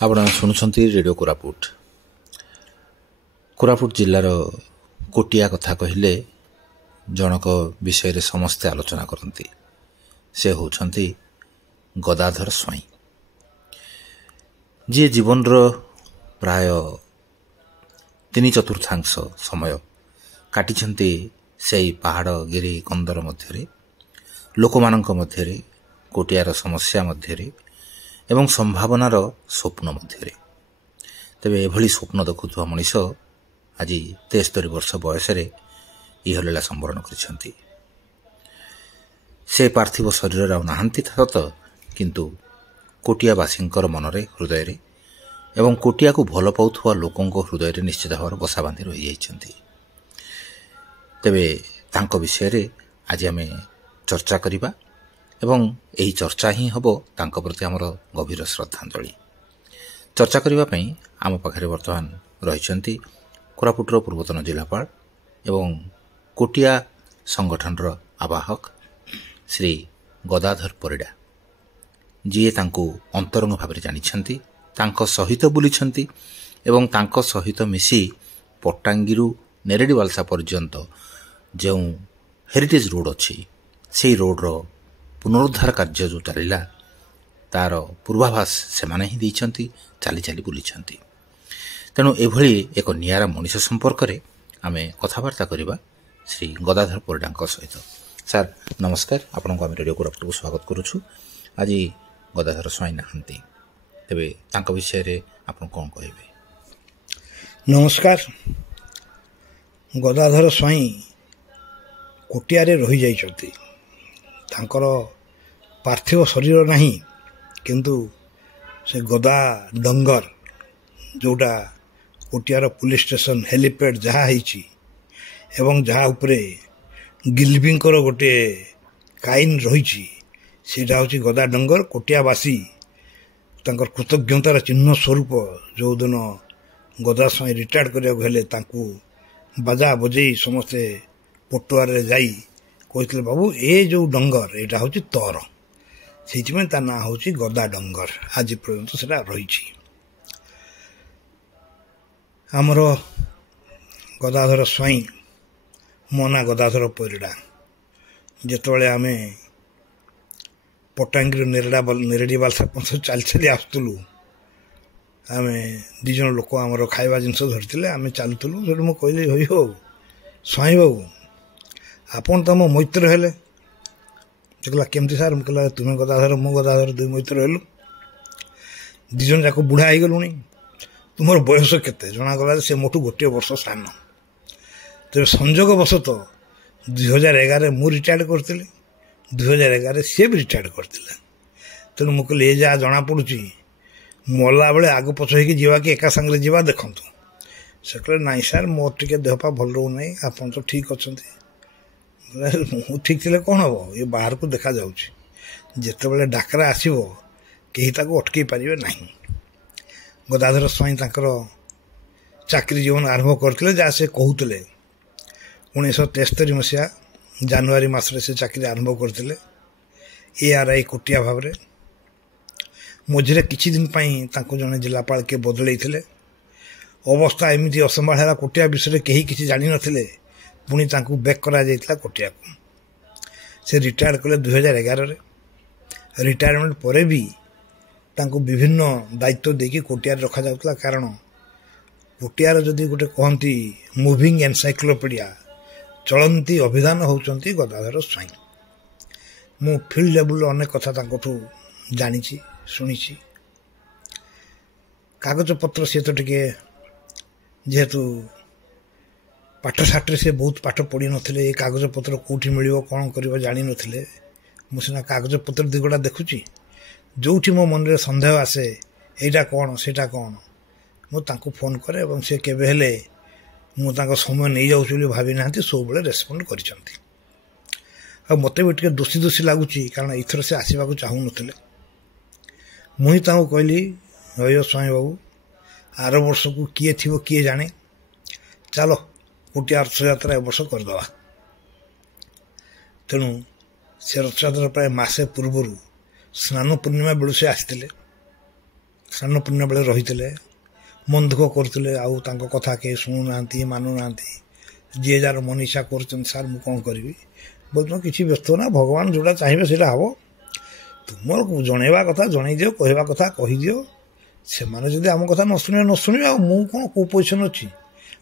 ଆପଣ ଶୁଣୁଛନ୍ତି ରେଡ଼ିଓ କୋରାପୁଟ। କୋରାପୁଟ ଜିଲ୍ଲାର କୋଟିଆ କଥା କହିଲେ ଜଣକ ବିଷୟରେ ସମସ୍ତେ ଆଲୋଚନା କରନ୍ତି। ସେ ହେଉଛନ୍ତି ଗଦାଧର ସ୍ୱାଇଁ, ଯିଏ ଜୀବନର ପ୍ରାୟ 3/4 ସମୟ କାଟିଛନ୍ତି ସେହି ପାହାଡ଼ ଗିରି କନ୍ଦର ମଧ୍ୟରେ, ଲୋକମାନଙ୍କ ମଧ୍ୟରେ, କୋଟିଆର ସମସ୍ୟା ମଧ୍ୟରେ ଏବଂ ସମ୍ଭାବନାର ସ୍ୱପ୍ନ ମଧ୍ୟରେ। ତେବେ ଏଭଳି ସ୍ୱପ୍ନ ଦେଖୁଥିବା ମଣିଷ ଆଜି 73 ବର୍ଷ ବୟସରେ ଇହଲୀଳା ସମ୍ବରଣ କରିଛନ୍ତି। ସେ ପାର୍ଥିବ ଶରୀରରେ ଆଉ ନାହାନ୍ତି ସତ, କିନ୍ତୁ କୋଟିଆବାସୀଙ୍କର ମନରେ, ହୃଦୟରେ ଏବଂ କୋଟିଆକୁ ଭଲ ପାଉଥିବା ଲୋକଙ୍କ ହୃଦୟରେ ନିଶ୍ଚିତ ଭାବରେ ବସା ବାନ୍ଧି ରହିଯାଇଛନ୍ତି। ତେବେ ତାଙ୍କ ବିଷୟରେ ଆଜି ଆମେ ଚର୍ଚ୍ଚା କରିବା ଏବଂ ଏହି ଚର୍ଚ୍ଚା ହିଁ ହେବ ତାଙ୍କ ପ୍ରତି ଆମର ଗଭୀର ଶ୍ରଦ୍ଧାଞ୍ଜଳି। ଚର୍ଚ୍ଚା କରିବା ପାଇଁ ଆମ ପାଖରେ ବର୍ତ୍ତମାନ ରହିଛନ୍ତି କୋରାପୁଟର ପୂର୍ବତନ ଜିଲ୍ଲାପାଳ ଏବଂ କୋଟିଆ ସଂଗଠନର ଆବାହକ ଶ୍ରୀ ଗଦାଧର ପରିଡ଼ା, ଯିଏ ତାଙ୍କୁ ଅନ୍ତରଙ୍ଗ ଭାବରେ ଜାଣିଛନ୍ତି, ତାଙ୍କ ସହିତ ବୁଲିଛନ୍ତି ଏବଂ ତାଙ୍କ ସହିତ ମିଶି ପଟ୍ଟାଙ୍ଗୀରୁ ନେରେଡ଼ିବାଲସା ପର୍ଯ୍ୟନ୍ତ ଯେଉଁ ହେରିଟେଜ୍ ରୋଡ଼ ଅଛି, ସେହି ରୋଡ଼ର ପୁନରୁଦ୍ଧାର କାର୍ଯ୍ୟ ଯେଉଁ ଚାଲିଲା ତାର ପୂର୍ବାଭାସ ସେମାନେ ହିଁ ଦେଇଛନ୍ତି, ଚାଲି ଚାଲି ବୁଲିଛନ୍ତି। ତେଣୁ ଏଭଳି ଏକ ନିଆରା ମଣିଷ ସମ୍ପର୍କରେ ଆମେ କଥାବାର୍ତ୍ତା କରିବା ଶ୍ରୀ ଗଦାଧର ପରିଡ଼ାଙ୍କ ସହିତ। ସାର୍ ନମସ୍କାର, ଆପଣଙ୍କୁ ଆମେ ରେଡ଼ିଓ କୋରାପୁଟକୁ ସ୍ୱାଗତ କରୁଛୁ। ଆଜି ଗଦାଧର ସ୍ୱାଇଁ ନାହାନ୍ତି, ତେବେ ତାଙ୍କ ବିଷୟରେ ଆପଣ କ'ଣ କହିବେ? ନମସ୍କାର। ଗଦାଧର ସ୍ୱାଇଁ କୋଟିଆରେ ରହିଯାଇଛନ୍ତି। ତାଙ୍କର ପାର୍ଥିବ ଶରୀର ନାହିଁ, କିନ୍ତୁ ସେ ଗଦା ଡଙ୍ଗର ଯେଉଁଟା କୋଟିଆର ପୁଲିସ୍ ଷ୍ଟେସନ ହେଲିପ୍ୟାଡ୍ ଯାହା ହେଇଛି ଏବଂ ଯାହା ଉପରେ ଗିଲବିଙ୍କର ଗୋଟିଏ କାଇନ୍ ରହିଛି, ସେଇଟା ହେଉଛି ଗଦା ଡଙ୍ଗର। କୋଟିଆବାସୀ ତାଙ୍କର କୃତଜ୍ଞତାର ଚିହ୍ନ ସ୍ୱରୂପ ଯେଉଁଦିନ ଗଦା ସ୍ୱାଇଁ ରିଟାୟାର୍ଡ କରିବାକୁ ହେଲେ ତାଙ୍କୁ ବାଜା ବଜେଇ ସମସ୍ତେ ପଟୁଆରରେ ଯାଇ କହିଥିଲେ, ବାବୁ ଏ ଯେଉଁ ଡଙ୍ଗର ଏଇଟା ହେଉଛି ତୋର। ସେଇଥିପାଇଁ ତା ନାଁ ହେଉଛି ଗଦା ଡଙ୍ଗର। ଆଜି ପର୍ଯ୍ୟନ୍ତ ସେଟା ରହିଛି। ଆମର ଗଦାଧର ସ୍ୱାଇଁ, ମୋ ନାଁ ଗଦାଧର ପରିଡ଼ା। ଯେତେବେଳେ ଆମେ ପଟ୍ଟାଙ୍ଗୀରୁ ନେରେଡ଼ିବାଲସା ପର୍ଯ୍ୟନ୍ତ ଚାଲି ଚାଲି ଆସୁଥିଲୁ, ଆମେ 2 ଜଣ ଲୋକ ଆମର ଖାଇବା ଜିନିଷ ଧରିଥିଲେ, ଆମେ ଚାଲୁଥିଲୁ। ସେଠୁ ମୁଁ କହିଲି, ହଉ ସ୍ୱାଇଁ ବାବୁ, ଆପଣ ତ ମୋ ମୈତ୍ର ହେଲେ। ସେ କହିଲା, କେମିତି ସାର୍? ମୁଁ କହିଲା, ତୁମେ ଗଦାଧର, ମୁଁ ଗଦାଧର, 2 ମୈତ୍ର ହେଲୁ। 2 ଜଣ ଯାକ ବୁଢ଼ା ହେଇଗଲୁଣି। ତୁମର ବୟସ କେତେ? ଜଣାଗଲା ଯେ ସେ ମୋଠୁ 1 ବର୍ଷ ସାନ। ତେବେ ସଂଯୋଗବଶତଃ 2011 ମୁଁ ରିଟାୟାର୍ଡ କରିଥିଲି, 2011 ସିଏ ବି ରିଟାୟାର୍ଡ କରିଥିଲେ। ତେଣୁ ମୁଁ କହିଲି, ଏ ଯାହା ଜଣାପଡ଼ୁଛି ମଲାବେଳେ ଆଗ ପଛ ହେଇକି ଯିବା କି ଏକା ସାଙ୍ଗରେ ଯିବା, ଦେଖନ୍ତୁ। ସେ କହିଲେ, ନାଇଁ ସାର୍, ମୋର ଟିକେ ଦେହପା ଭଲ ରହୁନାହିଁ, ଆପଣ ତ ଠିକ୍ ଅଛନ୍ତି। ମୁଁ ଠିକ୍ ଥିଲେ କ'ଣ ହେବ? ଏ ବାହାରକୁ ଦେଖାଯାଉଛି। ଯେତେବେଳେ ଡାକରା ଆସିବ କେହି ତାକୁ ଅଟକେଇ ପାରିବେ ନାହିଁ। ଗଦାଧର ସ୍ୱାଇଁ ତାଙ୍କର ଚାକିରି ଜୀବନ ଆରମ୍ଭ କରିଥିଲେ, ଯାହା ସେ କହୁଥିଲେ 1973 ମସିହା ଜାନୁଆରୀ ମାସରେ ସେ ଚାକିରି ଆରମ୍ଭ କରିଥିଲେ ARI କୋଟିଆ ଭାବରେ। ମଝିରେ କିଛି ଦିନ ପାଇଁ ତାଙ୍କୁ ଜଣେ ଜିଲ୍ଲାପାଳ କିଏ ବଦଳେଇଥିଲେ। ଅବସ୍ଥା ଏମିତି ଅସମ୍ଭାଳ ହେଲା, କୋଟିଆ ବିଷୟରେ କେହି କିଛି ଜାଣିନଥିଲେ। ପୁଣି ତାଙ୍କୁ ବ୍ୟାକ୍ କରାଯାଇଥିଲା କୋଟିଆକୁ। ସେ ରିଟାୟାର୍ଡ କଲେ 2011ରେ। ରିଟାୟାରମେଣ୍ଟ ପରେ ବି ତାଙ୍କୁ ବିଭିନ୍ନ ଦାୟିତ୍ୱ ଦେଇକି କୋଟିଆରେ ରଖାଯାଉଥିଲା। କାରଣ କୋଟିଆର ଯଦି ଗୋଟେ କହନ୍ତି ମୁଭିଂ ଏନସାଇକ୍ଲୋପିଡ଼ିଆ, ଚଳନ୍ତି ଅଭିଧାନ ହେଉଛନ୍ତି ଗଦାଧର ସ୍ୱାଇଁ। ମୁଁ ଫିଲ୍ଡ ଲେବୁଲରେ ଅନେକ କଥା ତାଙ୍କଠୁ ଜାଣିଛି, ଶୁଣିଛି। କାଗଜପତ୍ର ସିଏ ତ ଟିକେ, ଯେହେତୁ ପାଠଶାଠରେ ସେ ବହୁତ ପାଠ ପଢ଼ିନଥିଲେ, ଏ କାଗଜପତ୍ର କେଉଁଠି ମିଳିବ, କ'ଣ କରିବ ଜାଣିନଥିଲେ। ମୁଁ ସିନା କାଗଜପତ୍ର ଦିଗଟା ଦେଖୁଛି, ଯେଉଁଠି ମୋ ମନରେ ସନ୍ଦେହ ଆସେ, ଏଇଟା କ'ଣ ସେଇଟା କ'ଣ, ମୁଁ ତାଙ୍କୁ ଫୋନ୍ କରେ ଏବଂ ସେ କେବେ ହେଲେ ମୁଁ ତାଙ୍କ ସମୟ ନେଇଯାଉଛି ବୋଲି ଭାବି ନାହାନ୍ତି, ସବୁବେଳେ ରେସ୍ପଣ୍ଡ କରିଛନ୍ତି। ଆଉ ମୋତେ ବି ଟିକେ ଦୋଷୀ ଦୋଷୀ ଲାଗୁଛି, କାରଣ ଏଥର ସେ ଆସିବାକୁ ଚାହୁଁନଥିଲେ। ମୁଁ ହିଁ ତାଙ୍କୁ କହିଲି, ହଇ ସ୍ୱାଇଁ ବାବୁ, ଆର ବର୍ଷକୁ କିଏ ଥିବ କିଏ ଜାଣେ, ଚାଲ କୋଟିଆ ରଥଯାତ୍ରା ଏ ବର୍ଷ କରିଦେବା। ତେଣୁ ସେ ରଥଯାତ୍ରା ପ୍ରାୟ ମାସେ ପୂର୍ବରୁ ସ୍ନାନ ପୂର୍ଣ୍ଣିମା ବେଳୁ ସେ ଆସିଥିଲେ। ସ୍ନାନ ପୂର୍ଣ୍ଣିମା ବେଳେ ରହିଥିଲେ, ମନ ଦୁଃଖ କରୁଥିଲେ, ଆଉ ତାଙ୍କ କଥା କେହି ଶୁଣୁନାହାନ୍ତି, ମାନୁନାହାନ୍ତି, ଯିଏ ଯାହାର ମନ ଇଚ୍ଛା କରୁଛନ୍ତି। ସାର୍ ମୁଁ କ'ଣ କରିବି? ବୋଲୁନ କିଛି ବ୍ୟସ୍ତ ନା, ଭଗବାନ ଯେଉଁଟା ଚାହିଁବେ ସେଇଟା ହେବ। ତୁମର ଜଣେଇବା କଥା ଜଣେଇ ଦିଅ, କହିବା କଥା କହିଦିଅ। ସେମାନେ ଯଦି ଆମ କଥା ନ ଶୁଣିବେ ଆଉ ମୁଁ କ'ଣ କେଉଁ ପୋଜିସନ୍ ଅଛି?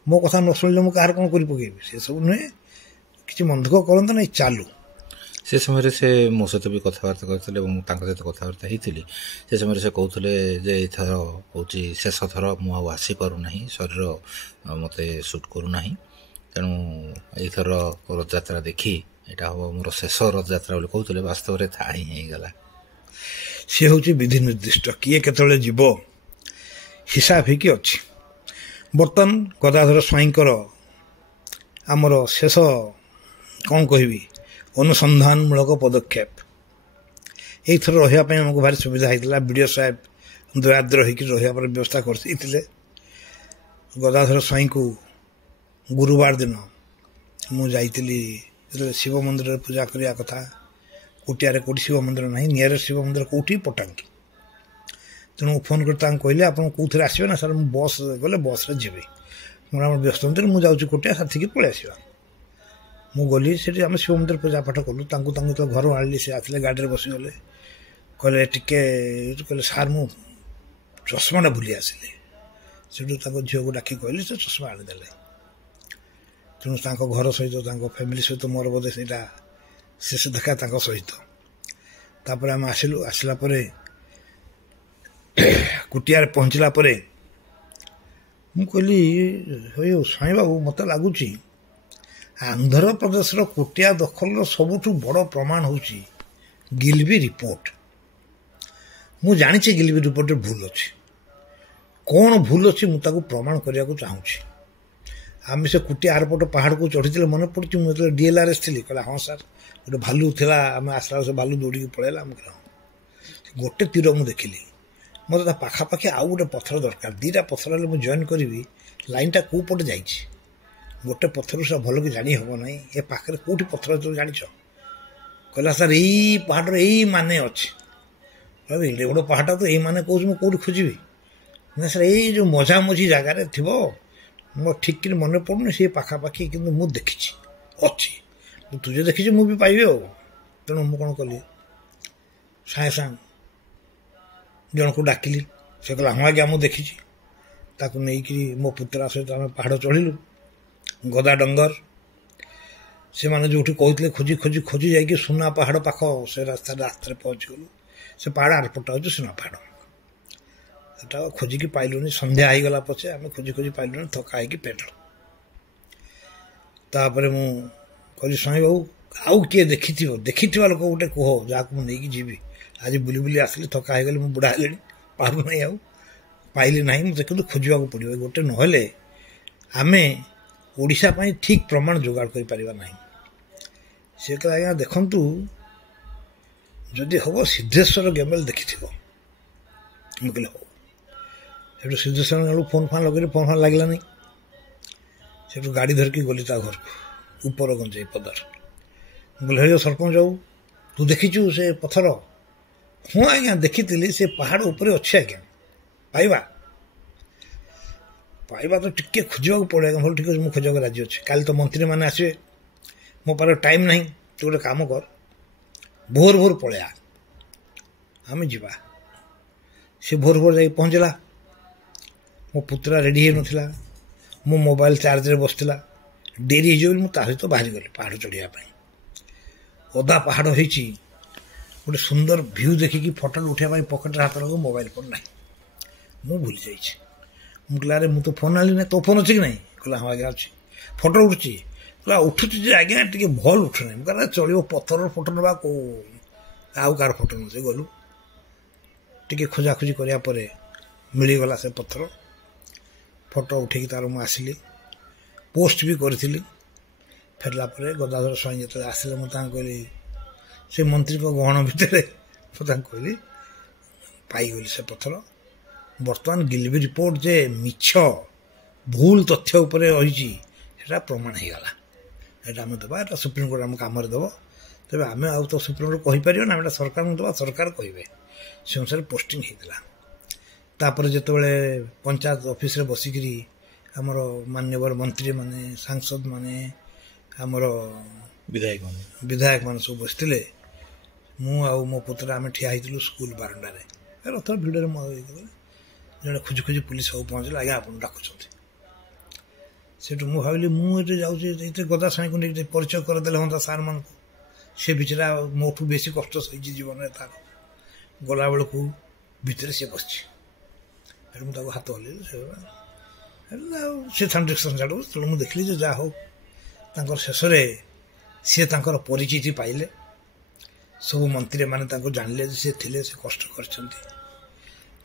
ମୋ କଥା ନ ଶୁଣିଲେ ମୁଁ କାହାର କ'ଣ କରି ପକାଇବି? ସେସବୁ ନୁହେଁ, କିଛି ମନ ଦୁଃଖ କରନ୍ତୁ ନାହିଁ, ଚାଲୁ। ସେ ସମୟରେ ସେ ମୋ ସହିତ ବି କଥାବାର୍ତ୍ତା କରିଥିଲେ ଏବଂ ମୁଁ ତାଙ୍କ ସହିତ କଥାବାର୍ତ୍ତା ହେଇଥିଲି। ସେ ସମୟରେ ସେ କହୁଥିଲେ ଯେ ଏଥର ହେଉଛି ଶେଷ ଥର, ମୁଁ ଆଉ ଆସିପାରୁନାହିଁ, ଶରୀର ମୋତେ ସୁଟ୍ କରୁନାହିଁ, ତେଣୁ ଏଇଥର ରଥଯାତ୍ରା ଦେଖି ଏଇଟା ହେବ ମୋର ଶେଷ ରଥଯାତ୍ରା ବୋଲି କହୁଥିଲେ। ବାସ୍ତବରେ ତାହା ହିଁ ହେଇଗଲା। ସିଏ ହେଉଛି ବିଧି ନିର୍ଦ୍ଦିଷ୍ଟ, କିଏ କେତେବେଳେ ଯିବ ହିସାବ ହେଇକି ଅଛି। ବର୍ତ୍ତମାନ ଗଦାଧର ସ୍ୱାଇଁଙ୍କର ଆମର ଶେଷ କ'ଣ କହିବି ଅନୁସନ୍ଧାନମୂଳକ ପଦକ୍ଷେପ। ଏଇଥର ରହିବା ପାଇଁ ଆମକୁ ଭାରି ସୁବିଧା ହେଇଥିଲା। ବିଡ଼ିଓ ସାହେବ ଦୟାଦ୍ର ହେଇକି ରହିବା ପାଇଁ ବ୍ୟବସ୍ଥା କରିଦେଇଥିଲେ। ଗଦାଧର ସ୍ୱାଇଁଙ୍କୁ ଗୁରୁବାର ଦିନ ମୁଁ ଯାଇଥିଲି, ଯେତେବେଳେ ଶିବ ମନ୍ଦିରରେ ପୂଜା କରିବା କଥା। କୋଟିଆରେ କେଉଁଠି ଶିବ ମନ୍ଦିର ନାହିଁ, ନିୟରେଷ୍ଟ ଶିବ ମନ୍ଦିର କେଉଁଠି? ପଟାଙ୍ଗୀ। ତେଣୁ ମୁଁ ଫୋନ୍ କରି ତାଙ୍କୁ କହିଲି ଆପଣ କେଉଁଥିରେ ଆସିବେ? ନା ସାର୍ ମୁଁ ବସ୍ ଗଲେ ବସ୍ରେ ଯିବି। ମୋର ଆମର ବ୍ୟସ୍ତ ହୁଅନ୍ତୁନି, ମୁଁ ଯାଉଛି କୋଟିଆ, ସାଥିକି ପଳେଇ ଆସିବା। ମୁଁ ଗଲି, ସେଠି ଆମେ ଶିବ ମନ୍ଦିର ପୂଜା ପାଠ କଲୁ। ତାଙ୍କୁ ଯେତେବେଳେ ଘରୁ ଆଣିଲି, ସେ ଆସିଲେ, ଗାଡ଼ିରେ ବସିଗଲେ, କହିଲେ ଟିକେ, କହିଲେ ସାର୍ ମୁଁ ଚଷମାଟା ଭୁଲି ଆସିଲି। ସେଠୁ ତାଙ୍କ ଝିଅକୁ ଡାକି କହିଲି, ସେ ଚଷମା ଆଣିଦେଲେ। ତେଣୁ ତାଙ୍କ ଘର ସହିତ, ତାଙ୍କ ଫ୍ୟାମିଲି ସହିତ ମୋର ବୋଧେ ସେଇଟା ଶେଷ ଦେଖା ତାଙ୍କ ସହିତ। ତାପରେ ଆମେ ଆସିଲୁ। ଆସିଲା ପରେ କୁଟିଆରେ ପହଞ୍ଚିଲା ପରେ ମୁଁ କହିଲି, ହଉ ସ୍ୱାଇଁ ବାବୁ, ମୋତେ ଲାଗୁଛି ଆନ୍ଧ୍ରପ୍ରଦେଶର କୋଟିଆ ଦଖଲର ସବୁଠୁ ବଡ଼ ପ୍ରମାଣ ହେଉଛି ଗିଲବି ରିପୋର୍ଟ। ମୁଁ ଜାଣିଛି ଗିଲବି ରିପୋର୍ଟରେ ଭୁଲ ଅଛି। କ'ଣ ଭୁଲ ଅଛି ମୁଁ ତାକୁ ପ୍ରମାଣ କରିବାକୁ ଚାହୁଁଛି। ଆମେ ସେ କୁଟିଆ ଆରପଟ ପାହାଡ଼କୁ ଚଢ଼ିଥିଲେ, ମନେ ପଡ଼ୁଛି, ମୁଁ ଯେତେବେଳେ DLRS ଥିଲି। କହିଲା ହଁ ସାର୍, ଗୋଟେ ଭାଲୁ ଥିଲା, ଆମେ ଆସିଲା ବେଳେ ସେ ଭାଲୁ ଦୌଡ଼ିକି ପଳେଇଲା। ଆମେ କହିଲା ଗୋଟେ ତୀର ମୁଁ ଦେଖିଲି, ମୋତେ ତା ପାଖାପାଖି ଆଉ ଗୋଟେ ପଥର ଦରକାର। ଦୁଇଟା ପଥର ହେଲେ ମୁଁ ଜଏନ୍ କରିବି, ଲାଇନ୍ଟା କେଉଁ ପଟେ ଯାଇଛି। ଗୋଟେ ପଥରରୁ ସେ ଭଲ କି ଜାଣି ହେବ ନାହିଁ, ଏ ପାଖରେ କେଉଁଠି ପଥର ଅଛି ଜାଣିଛ? କହିଲା ସାର୍ ଏଇ ପାହାଡ଼ର ଏଇ ମାନେ ଅଛି। କହିବି ଏଡ଼େ ବଡ଼ ପାହାଡ଼ଟା ତ ଏଇ ମାନେ କହୁଛି, ମୁଁ କେଉଁଠି ଖୋଜିବି? ନା ସାର୍ ଏଇ ଯେଉଁ ମଝାମଝି ଜାଗାରେ ଥିବ, ମୋ ଠିକ୍ କିରି ମନେ ପଡ଼ୁନି, ସେ ପାଖାପାଖି କିନ୍ତୁ ମୁଁ ଦେଖିଛି ଅଛି। ତୁ ଯେ ଦେଖିଛୁ ମୁଁ ବି ପାଇବି ଆଉ। ତେଣୁ ମୁଁ କ'ଣ କଲି, ସାଙ୍ଗେ ସାଙ୍ଗେ ଜଣକୁ ଡାକିଲି। ସେ କହିଲା ହଁ ଆଜ୍ଞା ମୁଁ ଦେଖିଛି। ତାକୁ ନେଇକିରି ମୋ ପୁତୁରା ସହିତ ଆମେ ପାହାଡ଼ ଚଢ଼ିଲୁ। ଗଦା ଡଙ୍ଗର ସେମାନେ ଯେଉଁଠି କହୁଥିଲେ, ଖୋଜି ଖୋଜି ଖୋଜି ଯାଇକି ସୁନା ପାହାଡ଼ ପାଖ ସେ ରାସ୍ତାରେ ପହଞ୍ଚିଗଲୁ। ସେ ପାହାଡ଼ ଆରପଟା ହେଉଛି ସୁନା ପାହାଡ଼। ସେଟା ଖୋଜିକି ପାଇଲୁନି, ସନ୍ଧ୍ୟା ହେଇଗଲା ପଛେ ଆମେ ଖୋଜି ଖୋଜି ପାଇଲୁନି, ଥକା ହେଇକି ପେଟଳ। ତାପରେ ମୁଁ କହିଲି ସ୍ୱାଇଁ ବାବୁ, ଆଉ କିଏ ଦେଖିଥିବା ଲୋକ ଗୋଟେ କୁହ, ଯାହାକୁ ମୁଁ ନେଇକି ଯିବି। ଆଜି ବୁଲି ବୁଲି ଆସିଲି, ଥକା ହେଇଗଲି, ମୁଁ ବୁଢ଼ା ହେଲିଣି, ପାରୁନାହିଁ ଆଉ, ପାଇଲି ନାହିଁ। ମୋତେ କିନ୍ତୁ ଖୋଜିବାକୁ ପଡ଼ିବ। ଗୋଟେ ନହେଲେ ଆମେ ଓଡ଼ିଶା ପାଇଁ ଠିକ୍ ପ୍ରମାଣ ଯୋଗାଡ଼ କରିପାରିବା ନାହିଁ। ସେ କହିଲା ଆଜ୍ଞା ଦେଖନ୍ତୁ, ଯଦି ହେବ ସିଦ୍ଧେଶ୍ୱର ଗେମେଲ ଦେଖିଥିବ। ମୁଁ କହିଲି ହଉ। ସେଠୁ ସିଦ୍ଧେଶ୍ୱର ଗେମେଲକୁ ଫୋନ୍ ଫାନ୍ ଲଗେଇଲି, ଫୋନ୍ ଫାନ୍ ଲାଗିଲାନି। ସେଠୁ ଗାଡ଼ି ଧରିକି ଗଲି ତା ଘରକୁ, ଉପର ଗଞ୍ଜେଇ ପଦାର। ମୁଁ କହିଲି ହଉ ସରପଞ୍ଚ ବାବୁ, ତୁ ଦେଖିଛୁ ସେ ପଥର? ହଁ ଆଜ୍ଞା ଦେଖିଥିଲି, ସେ ପାହାଡ଼ ଉପରେ ଅଛି ଆଜ୍ଞା, ପାଇବା ତ ଟିକେ ଖୋଜିବାକୁ ପଡ଼ିବ ଆଜ୍ଞା। ଭଲ ଠିକ୍ ଅଛି, ମୁଁ ଖୋଜିବାକୁ ରାଜି ଅଛି। କାଲି ତ ମନ୍ତ୍ରୀମାନେ ଆସିବେ, ମୋ ପାଖରେ ଟାଇମ୍ ନାହିଁ। ତୁ ଗୋଟେ କାମ କର, ଭୋର ଭୋର ପଳେଇଆ, ଆମେ ଯିବା। ସେ ଭୋର ଭୋର ଯାଇକି ପହଞ୍ଚିଲା। ମୋ ପୁତୁରା ରେଡ଼ି ହେଇନଥିଲା, ମୋ ମୋବାଇଲ ଚାର୍ଜରେ ବସିଥିଲା। ଡେରି ହେଇଯିବ ବୋଲି ମୁଁ ତା ସହିତ ବାହାରିଗଲି ପାହାଡ଼ ଚଢ଼ିବା ପାଇଁ। ଅଧା ପାହାଡ଼ ହେଇଛି, ଗୋଟେ ସୁନ୍ଦର ଭିଉ ଦେଖିକି ଫଟୋ ଉଠାଇବା ପାଇଁ ପକେଟରେ ହାତ ଲଗାଉ, ମୋବାଇଲ ଫୋନ୍ ନାହିଁ, ମୁଁ ଭୁଲି ଯାଇଛି। ମୁଁ କହିଲି ଆରେ ମୁଁ ତ ଫୋନ୍ ଆଣିଲି ନାହିଁ, ତୋ ଫୋନ୍ ଅଛି କି ନାହିଁ? କହିଲା ହଁ ଆଜ୍ଞା ଅଛି। ଫଟୋ ଉଠୁଛି? କହିଲା ଉଠୁଛି ଯେ ଆଜ୍ଞା ଟିକେ ଭଲ ଉଠୁନାହିଁ। ମୁଁ କହିଲା ଚଳିବ, ପଥରର ଫଟୋ ନେବା, କେଉଁ ଆଉ କାହାର ଫଟୋ ନେଉଛି। ଗଲୁ, ଟିକେ ଖୋଜାଖୋଜି କରିବା ପରେ ମିଳିଗଲା ସେ ପଥର। ଫଟୋ ଉଠେଇକି ତାର ମୁଁ ଆସିଲି, ପୋଷ୍ଟ ବି କରିଥିଲି। ଫେରିଲା ପରେ ଗଦାଧର ସ୍ୱାଇଁ ଯେତେବେଳେ ଆସିଲେ, ମୁଁ ତାଙ୍କୁ କହିଲି, ସେ ମନ୍ତ୍ରୀଙ୍କ ଗହଣ ଭିତରେ ମୁଁ ତାଙ୍କୁ କହିଲି ପାଇଗଲି ସେ ପଥର। ବର୍ତ୍ତମାନ ଗିଲବି ରିପୋର୍ଟ ଯେ ମିଛ ଭୁଲ ତଥ୍ୟ ଉପରେ ରହିଛି, ସେଟା ପ୍ରମାଣ ହେଇଗଲା। ଏଇଟା ଆମେ ଦେବା, ଏଇଟା ସୁପ୍ରିମକୋର୍ଟ ଆମ କାମରେ ଦେବ। ତେବେ ଆମେ ଆଉ ତ ସୁପ୍ରିମକୋର୍ଟ କହିପାରିବ ନା, ଏଇଟା ସରକାରଙ୍କୁ ଦେବା, ସରକାର କହିବେ। ସେ ଅନୁସାରେ ପୋଷ୍ଟିଂ ହେଇଥିଲା। तापर जितेबाला पंचायत ऑफिस रे बसिकी आमर मान्यवर मंत्री माने सांसद माने आमर विधायक मान सब बसते मु मो पुत्र आम ठिया होइतिलु स्कूल बारंडारे रथ भिड़ जड़े खोजी खोजी पुलिस सब पहुँचल आज्ञा आप डाकुंट से मुझे भाविली मुझे जाऊे गदा साई को परिचय करदे हाँ सार मान से बिचरा मोठू बेसी कष्ट सही जीवन में तार गला बेलू भितर सी बस मुझे हाथ हल से ट्रांजेक्शन छाड़ू तेणु मुझे देखली जहाँ हो शेष सी परिचिति पाइले सब मंत्री मैंने जानले सी थे से कष्ट कर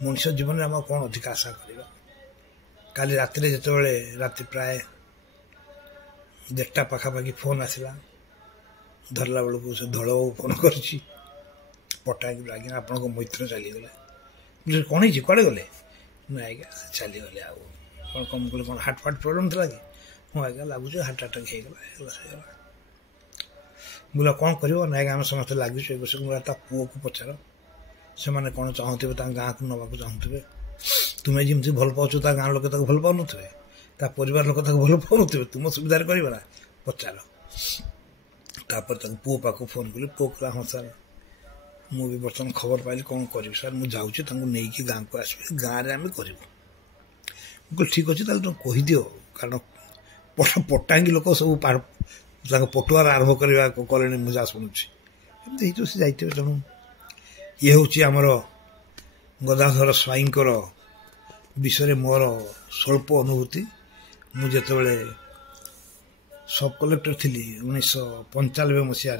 मनुष्य जीवन में आम कौन अधिक आशा करवा काली रात राति प्राय 1टा पाखापाखि फोन आसला धरला बेलू से धड़ फोन कर पटाक आज्ञा आप मैत्र चलीगले मुझे कौन हो कड़े गले ना आज्ञा चलीगले आउ कौन कम कौन हार्ट फार्ट प्रोब्लेम था कि हाँ आज्ञा लगुच हार्ट अटैक होगला बोला कौन कर ना आज्ञा आम समस्त लगुच ता पुओ को पचार से मैंने कौन चाहूे गाँव को नवा चाहूे तुम्हें जमी भल पाच गाँव लोक भल पाऊन परिवार लोक भल पाऊन तुम सुविधार कर पचार तापर पुओ पाक फोन कली पुओ कला हाँ सार मुझे बर्तमान खबर पाइली कौन करी सार मुझे नहीं कि गाँव को आस गाँव में आम कर ठीक अच्छे तुम कहीदि कारण पटांगी लोक सब पटुआर आरंभ करने कले मुझे शुणुची एमती से जाइए तेणु ये हूँ आमर गदाधर स्वाईंकर विषय मोर स्वल्प अनुभूति मुझे सब कलेक्टर थी 1995 मसीह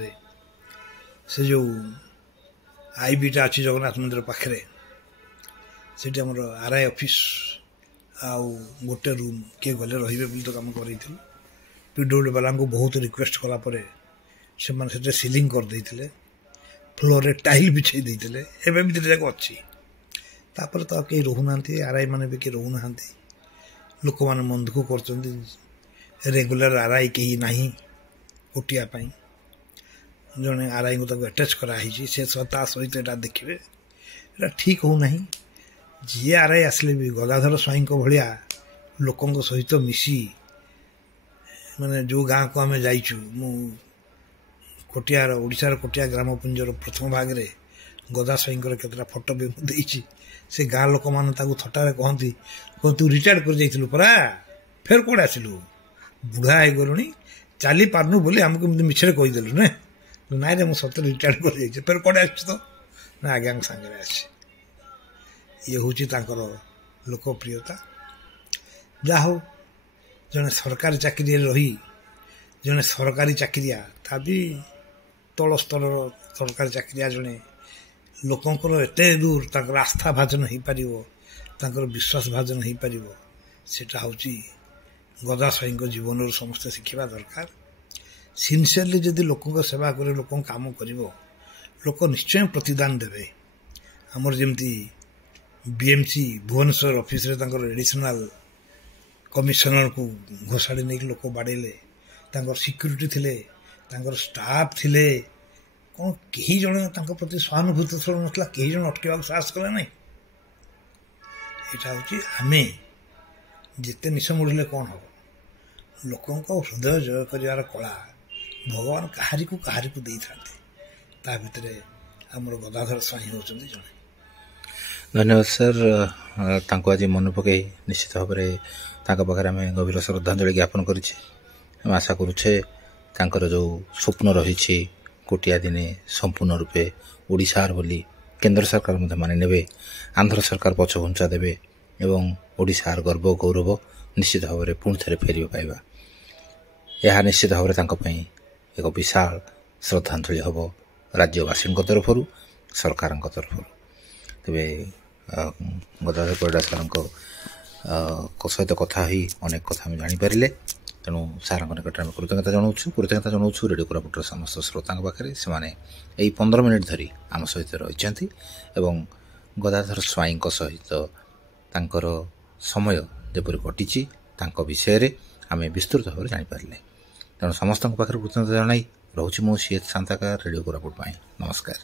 से जो आईबीटा अच्छी जगन्नाथ मंदिर पाखे से आरआई ऑफिस आउ गोटे रूम किए गले रे बोली तो कम कर पीडब्ल्यू वाला को बहुत रिक्वेस्ट कलापर से सीलिंग करदे फ्लोर रे टाइल बिछाई देते एवं जाक अच्छी तापर तो कहीं रोना आरआई मैंने भी कहीं रोना लोक मैंने मन दुख कर रेगुलर आरआई कहीं ना कोटियापाई जड़े आरआई को अटैच कराई से सहित यहाँ देखिए यहाँ ठीक होना जी आरआई आसले भी गदाधर स्वाई भाया लोकों सहित मिसी माने जो गाँव को आम जाइचु कोटियार ओडिशार कोटिया ग्रामपुंजर प्रथम भाग में गदा स्वाईंकर केतटा फोटो भी मुझे से गाँ लोक मैंने थटार कहती तू रिटायर्ड कर जाइलु परा फेर कौड़े आसिलु बुढ़ा हो गलुणी चली पार्नु बोली आमको मिछरे कहीदेलु ना नाई रे मुझे रिटायर्ड कर फेर कौड़े आस तो ना आज्ञा सांगे आसी ये हूँ लोकप्रियता जा हो जड़े सरकारी चाकरी रही जड़े सरकारी चाकरिया ता भी तल स्तर सरकारी चाकरिया जड़े लोकंर एत दूर आस्था भाजन हो पार विश्वास भाजन हो पार सेटा हूँ गदा स्वाई जीवन समस्ते शिखा दरकार सिनसीयरली जदि लोक सेवा कर लोक काम कर लोक निश्चय प्रतिदान देवे आमर जमी बीएमसी भुवनेश्वर ऑफिस रे एडिशनल कमिशनर को घोषाड़ी नहीं लोक बाड़े सिक्यूरीटी थिले स्टाफ थिले कौन कहीं जड़े प्रति सहानुभूतिशील नाला कहीं जन अटकवा साहस कले ना यहाँ हूँ आम जिते निश मुड़े कौन हम लोकों हृदय जय कर कला भगवान कहारी को दे था भितर आमर गदाधर स्वाई होती जड़े धन्यवाद सर आज मन पकई निश्चित भाव में पाखे आम गभीर श्रद्धांजलि ज्ञापन करें आशा करुचे जो स्वप्न रही कोटिया दिने संपूर्ण रूपे ओडिशार बोली केंद्र सरकार माने नेबे आंध्र सरकार पछघुंचा देवे एवं ओडिशार गर्व गौरव निश्चित भाव में पुणी थे फेर पाइबा यह निश्चित भाव में एक विशाल श्रद्धांजलि हम राज्यवासी तरफ सरकार तरफ तेरे गदाधर परिडा सर सहित कथा ही अनेक कथा जापारे तेणु सार निकट में कृतज्ञता जनाऊँ रेडियो कोरापुटर समस्त श्रोता पाखे से 15 मिनिट धरी आम सहित रही गदाधर स्वाई सहित समय जपरी कटी विषय आम विस्तृत भाव में जापारे तेणु समस्त पाखे कृतज्ञता जनाई रोचे मो सीएच शांताकार रेडियो कोरापुट नमस्कार।